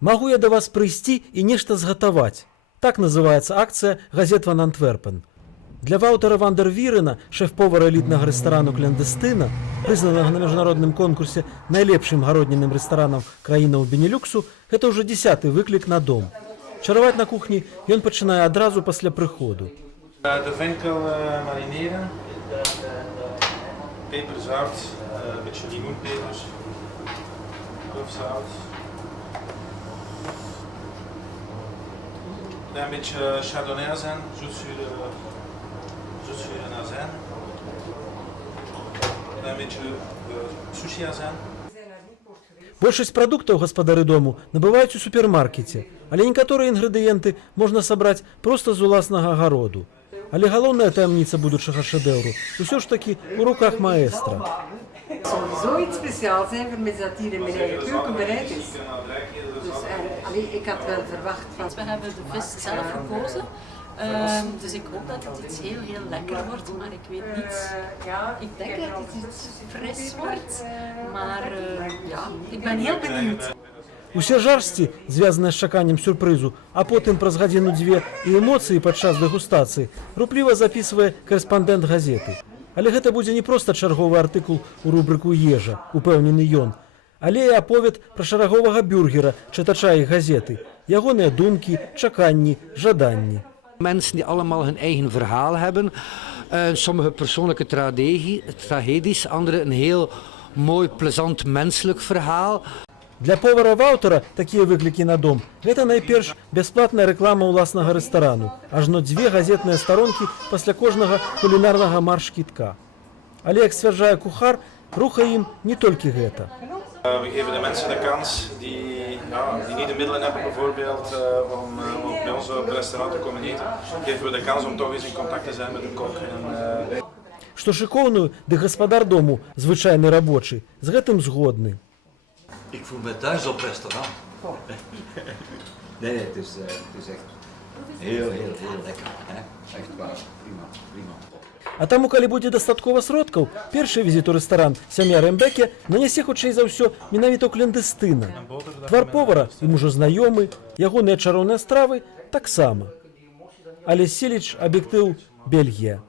Магу я да вас прыйсці і нешта згатаваць. Так называецца акцыя газет «Ван Антверпен». Для Ваўтера ван дер Вірена, шэф-повара элітнага рэстарану «Кляндестына», прызнанага на міжнародным конкурсе найлепшым гароднінным рэстаранам краінаў Бенелюксу, гэта ўжо 10-й выклік на дом. Чараваць на кухні ён пачынае адразу пасля прыходу. De venkel marineren, peper, zout, een beetje limoenpepers, proefzout. Een beetje chardonnay azijn, zoetzuur en azijn. Een beetje sushi azijn. Большасць прадуктаў гаспадары дому набываюць у супермаркеце, але некаторыя інгрэдыенты можна сабраць проста з уласнага агароду. Але галоўная таямніца будучага шэдэўру ўсё ж такі ў руках маэстра. Sowieso iets speciaals zijn voor dat hier in mijn eigen keuken bereid is. Dus ik had wel verwacht van... We hebben de vis zelf gekozen. Dus ik hoop dat het iets heel lekker wordt, maar ik weet niet. Ik denk dat het iets fris wordt, maar ja, ik ben heel benieuwd. Усе жарсці, звязаныя з чаканнем сюрпрызу, а потым праз гадзіну-дзве і эмоцыі падчас дэгустацыі рупліва запісвае карэспандэнт газеты. Але гэта будзе не проста чарговы артыкул у рубрыку «Ежа», упэўнены ён, але і аповед пра шараговага бюргера, чытача іх газеты, ягоныя думкі, чаканні, жаданні. Mensen die allemaal hun eigen verhaal hebben. Sommige persoonlijke tragedies, andere een heel mooi, plezant, menselijk verhaal. Для повара Ваўтера такія выклікі на дом – гэта найперш бясплатная рэклама ўласнага рэстарану, ажно 2 газетныя старонкі пасля кожнага кулінарнага марш-кітка. Але, як сцвярджае кухар, рухае ім не толькі гэта. We geven de mensen de kans die niet de middelen hebben bijvoorbeeld om bij ons op het restaurant te komen eten. Geven we de kans om toch eens in contact te zijn met een kok. Што шыкоўную, ды гаспадар дому, звычайны рабочы, з гэтым згодны. Ik voel me thuis op restaurant. Nee, het is echt heel lekker. Hè? Echt waar, prima. А таму, калі будзе дастаткова сродкаў, першы візіт у рэстаран сям'я Рэмбеке нанясе хутчэй за ўсё менавіта ў Кляндестына. Твар повара ім ужо знаёмы, ягоныя чароўныя стравы таксама. Алесь Селіч, аб'ектыў, Бельгія.